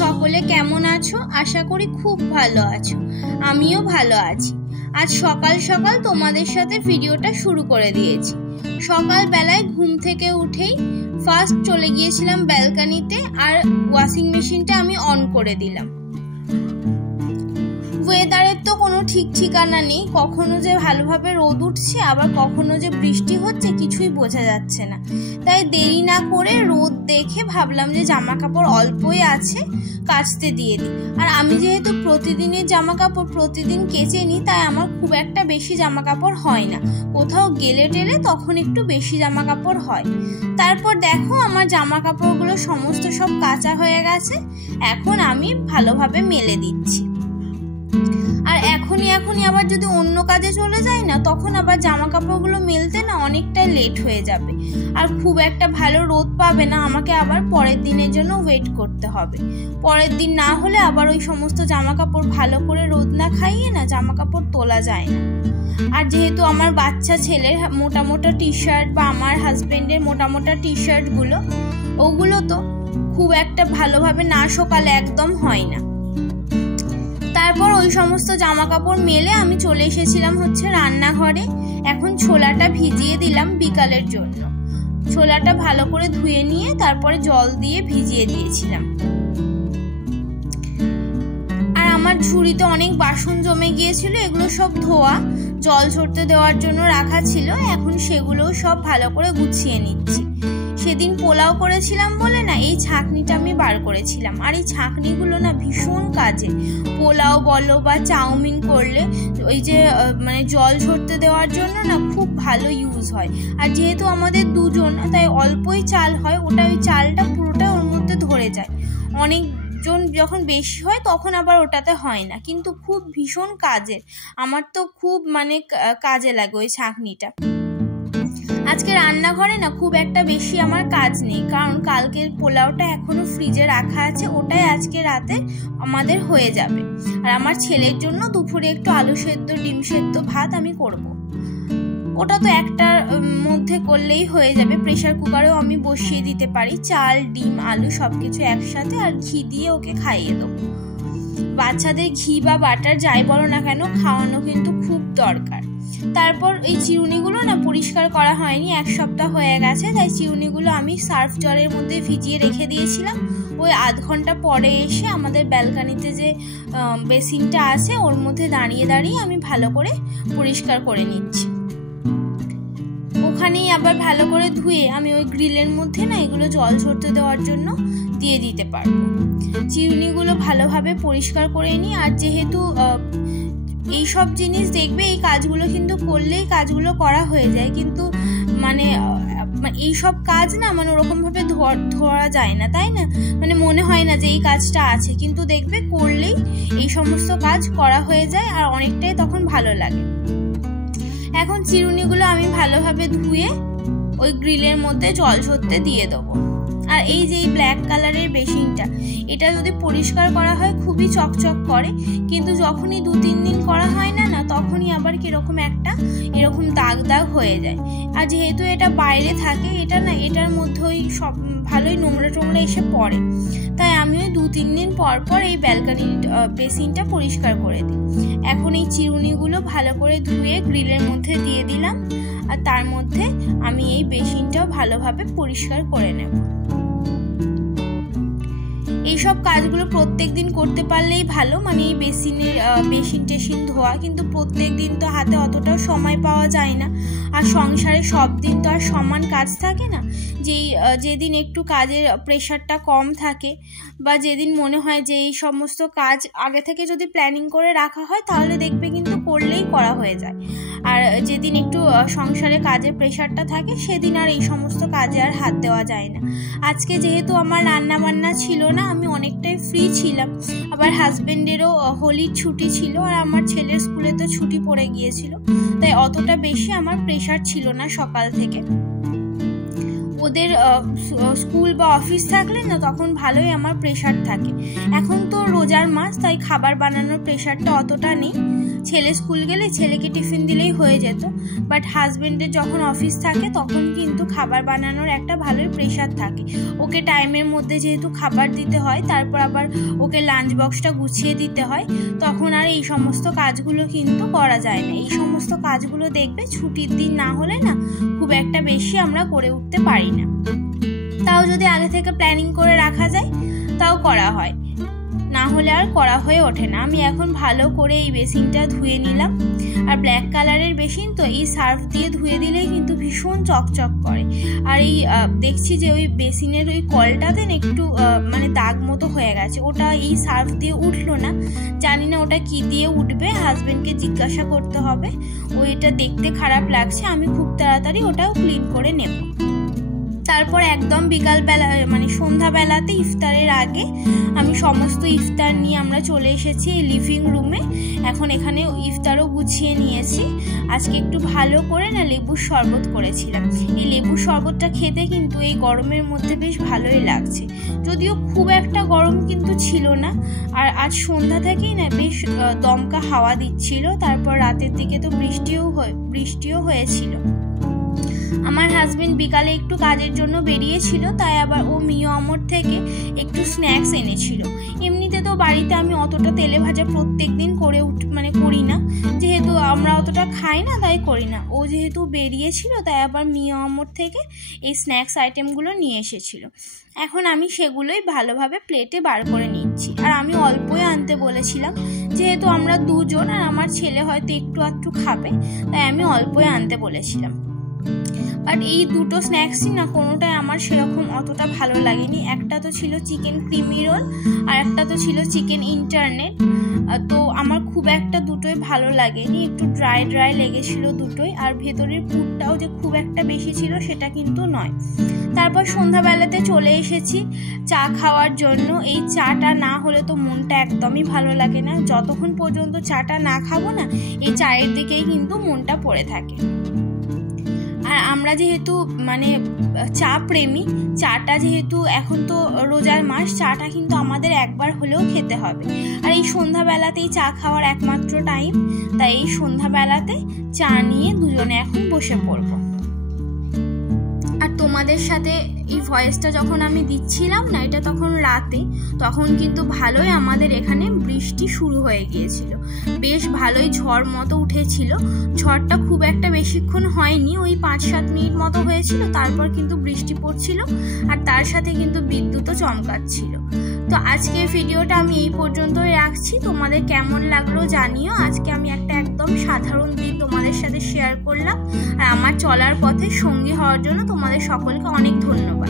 সকলে কেমন আছো? আশা করি খুব ভালো আছো। আমিও ভালো আছি। আজ সকাল সকাল তোমাদের সাথে ভিডিওটা শুরু করে দিয়েছি। সকালবেলায় ঘুম থেকে উঠেই ফার্স্ট চলে গিয়েছিলাম ব্যালকনিতে, আর ওয়াশিং মেশিনটা আমি অন করে দিলাম। ওয়েদারের তো কোনো ঠিক ঠিকানা নেই, কখনো যে ভালোভাবে রোদ উঠছে আবার কখনো যে বৃষ্টি হচ্ছে কিছুই বোঝা যাচ্ছে না। তাই দেরি না করে রোদ দেখে ভাবলাম যে জামা কাপড় অল্পই আছে, কাচতে দিয়ে দিই। আর আমি যেহেতু প্রতিদিনের জামা কাপড় প্রতিদিন কেচে নিই, তাই আমার খুব একটা বেশি জামা কাপড় হয় না। কোথাও গেলে টেলে তখন একটু বেশি জামা কাপড় হয়। তারপর দেখো আমার জামা কাপড়গুলো সমস্ত সব কাঁচা হয়ে গেছে। এখন আমি ভালোভাবে মেলে দিচ্ছি। আর এখনই আবার যদি অন্য কাজে চলে যাই না, তখন আবার জামা কাপড়গুলো মেলতে না অনেকটাই লেট হয়ে যাবে, আর খুব একটা ভালো রোদ পাবে না। আমাকে আবার পরের দিনের জন্য ওয়েট করতে হবে। পরের দিন না হলে আবার ওই সমস্ত জামা কাপড় ভালো করে রোদ না খাইয়ে না জামা কাপড় তোলা যায় না। আর যেহেতু আমার বাচ্চা ছেলের মোটা মোটা টি শার্ট বা আমার হাজবেন্ডের মোটা মোটা টি শার্টগুলো, ওগুলো তো খুব একটা ভালোভাবে না শুকালে একদম হয় না। তারপর ওই সমস্ত জামা কাপড় মেলে আমি চলে এসেছিলাম রান্নাঘরে। এখন ছোলাটা ভিজিয়ে দিলাম বিকালের জন্য। ছোলাটা ভালো করে ধুয়ে নিয়ে তারপরে জল দিয়ে ভিজিয়ে দিয়েছিলাম। আর আমার ঝুড়িতে অনেক বাসন জমে গিয়েছিল, এগুলো সব ধোয়া, জল ঝরতে দেওয়ার জন্য রাখা ছিল। এখন সেগুলোও সব ভালো করে গুছিয়ে নিচ্ছি। সেদিন পোলাও করেছিলাম বলে না এই ছাঁকনিটা আমি বার করেছিলাম। আর এই ছাঁকনিগুলো না ভীষণ কাজে। পোলাও বলো বা চাউমিন করলে ওই যে জল ঝরতে দেওয়ার জন্য না খুব ভালো ইউজ হয়। আর যেহেতু আমাদের দুজন, তাই অল্পই চাল হয়, ওই চালটা পুরোটা ওর মধ্যে ধরে যায়। অনেকজন যখন বেশি হয় তখন আবার ওটাতে হয় না, কিন্তু খুব ভীষণ কাজের। আমার তো খুব কাজে লাগে ওই ছাঁকনিটা। আজকে রান্নাঘরে না খুব একটা বেশি আমার কাজ নেই, কারণ কালকের পোলাওটা এখনো ফ্রিজে রাখা আছে, ওটাই আজকে রাতে আমাদের হয়ে যাবে। আর আমার ছেলের জন্য দুপুরে একটু আলু সেদ্ধ ডিম সেদ্ধ ভাত আমি করব। ওটা তো একটার মধ্যে করলেই হয়ে যাবে। প্রেসার কুকারেও আমি বসিয়ে দিতে পারি। চাল ডিম আলু সবকিছু একসাথে আর ঘি দিয়ে ওকে খাইয়ে দেবো। বাচ্চাদের ঘি বা বাটার যাই বলো না কেন, খাওয়ানো কিন্তু খুব দরকার। তারপর এই চিরুনিগুলো না পরিষ্কার করা হয়নি, 1 সপ্তাহ হয়ে গেছে। তাই চিরুনিগুলো আমি সার্ফ জলের মধ্যে ভিজিয়ে রেখে দিয়েছিলাম। ওই আধ ঘন্টা পরে এসে আমাদের ব্যালকনিতে যে বেসিনটা আছে ওর মধ্যে দাঁড়িয়ে আমি ভালো করে পরিষ্কার করে নিচ্ছি। ওখানেই আবার ভালো করে ধুয়ে আমি ওই গ্রিলের মধ্যে না এগুলো জল ঝরতে দেওয়ার জন্য দিয়ে দিতে পারবো। চিরুনিগুলো ভালোভাবে পরিষ্কার করে নিই। আর যেহেতু এইসব জিনিস দেখবে এই কাজগুলো কিন্তু করলেই কাজগুলো করা হয়ে যায়, কিন্তু এইসব কাজ না ওরকম ভাবে ধরা যায় না, তাই না? মনে হয় না যে এই কাজটা আছে, কিন্তু দেখবে করলেই এই সমস্ত কাজ করা হয়ে যায় আর অনেকটাই তখন ভালো লাগে। এখন চিরুনিগুলো আমি ভালোভাবে ধুয়ে ওই গ্রিলের মধ্যে জল ঝরতে দিয়ে দেবো। আর এই যে এই ব্ল্যাক কালারের বেসিনটা, এটা যদি পরিষ্কার করা হয় খুবই চকচক করে, কিন্তু যখনই 2-3 দিন করা হয় না তখনই আবার কিরকম একটা এরকম দাগ দাগ হয়ে যায়। আর যেহেতু এটা বাইরে থাকে, এটা না এটার মধ্যেই সব ভালোই নোংরা টোংরা এসে পড়ে। তাই আমি ওই 2-3 দিন পর পর এই ব্যালকনির বেসিনটা পরিষ্কার করে দিই। এখন এই চিরুনিগুলো ভালো করে ধুয়ে গ্রিলের মধ্যে দিয়ে দিলাম, আর তার মধ্যে আমি এই বেসিনটাও ভালোভাবে পরিষ্কার করে নেব। এইসব কাজগুলো প্রত্যেক দিন করতে পারলেই ভালো। এই বেসিন টেসিন ধোয়া, কিন্তু প্রত্যেক দিন তো হাতে অতটাও সময় পাওয়া যায় না। আর সংসারে সব দিন তো আর সমান কাজ থাকে না। যেদিন একটু কাজের প্রেশারটা কম থাকে বা যেদিন মনে হয় যে এই সমস্ত কাজ আগে থেকে যদি প্ল্যানিং করে রাখা হয় তাহলে দেখবে কিন্তু করলেই করা হয়ে যায়। আর যেদিন একটু সংসারে কাজের প্রেশারটা থাকে সেদিন আর এই সমস্ত কাজে আর হাত দেওয়া যায় না। আজকে যেহেতু আমার রান্না বান্না ছিল না, আমি অনেকটাই ফ্রি ছিলাম। আবার হাজবেন্ডেরও হোলির ছুটি ছিল, আর আমার ছেলের স্কুলে তো ছুটি পড়ে গিয়েছিল, তাই অতটা বেশি আমার প্রেশার ছিল না সকাল থেকে। ওদের স্কুল বা অফিস থাকলে না তখন ভালোই আমার প্রেশার থাকে। এখন তো রোজার মাস, তাই খাবার বানানোর প্রেশারটা অতটা নেই। ছেলে স্কুল গেলে ছেলেকে টিফিন দিলেই হয়ে যেত, বাট হাজবেন্ডের যখন অফিস থাকে তখন কিন্তু খাবার বানানোর একটা ভালোই প্রেশার থাকে। ওকে টাইমের মধ্যে যেহেতু খাবার দিতে হয়, তারপর আবার ওকে লাঞ্চ বক্সটা গুছিয়ে দিতে হয়, তখন আর এই সমস্ত কাজগুলো কিন্তু করা যায় না। এই সমস্ত কাজগুলো দেখবে ছুটির দিন না হলে না খুব একটা বেশি আমরা করে উঠতে পারি না। তাও যদি আগে থেকে প্ল্যানিং করে রাখা যায় তাও করা হয়, না হলে আর করা হয়ে ওঠে না। আমি এখন ভালো করে এই বেসিনটা ধুয়ে নিলাম। আর ব্ল্যাক কালারের বেসিন তো এই সার্ফ দিয়ে ধুয়ে দিলেই কিন্তু ভীষণ চকচক করে। আর এই দেখছি যে ওই বেসিনের ওই কলটাতে একটু মানে দাগ মতো হয়ে গেছে, ওটা এই সার্ফ দিয়ে উঠলো না। জানি না ওটা কি দিয়ে উঠবে, হাজবেন্ডকে জিজ্ঞাসা করতে হবে। ওইটা দেখতে খারাপ লাগছে, আমি খুব তাড়াতাড়ি ওটাও ক্লিন করে নেব। তারপর একদম বিকালবেলা মানে সন্ধ্যাবেলাতে ইফতারের আগে আমি সমস্ত ইফতার নিয়ে আমরা চলে এসেছি এই লিভিং রুমে। এখন এখানে ইফতারও গুছিয়ে নিয়েছি। আজকে একটু ভালো করে না লেবুর শরবত করেছিলাম। এই লেবুর শরবতটা খেতে কিন্তু এই গরমের মধ্যে বেশ ভালোই লাগছে, যদিও খুব একটা গরম কিন্তু ছিল না। আর আজ সন্ধ্যা থেকেই না বেশ দমকা হাওয়া দিচ্ছিল। তারপর রাতের দিকে তো বৃষ্টিও হয়েছিল। আমার হাজবেন্ড বিকালে একটু কাজের জন্য বেরিয়েছিল, তাই আবার ও মিও আমর থেকে একটু স্ন্যাক্স এনেছিল। এমনিতে তো বাড়িতে আমি অতটা তেলে ভাজা প্রত্যেক দিন করি না, যেহেতু আমরা অতটা খাই না তাই করি না। ও যেহেতু বেরিয়েছিল তাই আবার মিও আমর থেকে এই স্ন্যাক্স আইটেমগুলো নিয়ে এসেছিল। এখন আমি সেগুলোই ভালোভাবে প্লেটে বার করে নিচ্ছি। আর আমি অল্পই আনতে বলেছিলাম, যেহেতু আমরা দুজন আর আমার ছেলে হয়তো একটু আধটু খাবে, তাই আমি অল্পই আনতে বলেছিলাম। বাট এই দুটো স্ন্যাক্সই না কোনোটাই আমার সেরকম অতটা ভালো লাগেনি। একটা তো ছিল চিকেন ক্রিমি রোল আর একটা তো ছিল চিকেন ইন্টারনেট। তো আমার খুব একটা দুটোই ভালো লাগেনি, একটু ড্রাই লেগেছিল দুটোই। আর ভেতরের পুরটাও যে খুব একটা বেশি ছিল সেটা কিন্তু নয়। তারপর সন্ধ্যাবেলাতে চলে এসেছি চা খাওয়ার জন্য। এই চাটা না হলে তো মনটা একদমই ভালো লাগে না। যতক্ষণ পর্যন্ত চাটা না খাবো না, এই চায়ের দিকেই কিন্তু মনটা পড়ে থাকে। আর আমরা যেহেতু মানে চা প্রেমী, চাটা যেহেতু এখন তো রোজার মাস, চাটা কিন্তু আমাদের একবার হলেও খেতে হবে। আর এই সন্ধ্যাবেলাতেই চা খাওয়ার একমাত্র টাইম, তাই এই সন্ধ্যাবেলাতে চা নিয়ে দুজনে এখন বসে পড়বো। আর তোমাদের সাথে এই ভয়েসটা যখন আমি দিচ্ছিলাম না, এটা তখন রাতে, তখন কিন্তু ভালোই আমাদের এখানে বৃষ্টি শুরু হয়ে গিয়েছিল। বেশ ভালোই ঝড় মতো উঠেছিল। ঝড়টা খুব একটা বেশিক্ষণ হয়নি, ওই 5-7 মিনিট মতো হয়েছিল। তারপর কিন্তু বৃষ্টি পড়ছিল আর তার সাথে কিন্তু বিদ্যুৎও চমকাচ্ছিল। তো আজকে ভিডিওটা আমি এই পর্যন্তই রাখছি। তোমাদের কেমন লাগলো জানিও। আজকে আমি একটা একদম সাধারণ দিন তোমাদের সাথে শেয়ার করলাম। আর আমার চলার পথে সঙ্গী হওয়ার জন্য তোমাদের সকলকে অনেক ধন্যবাদ।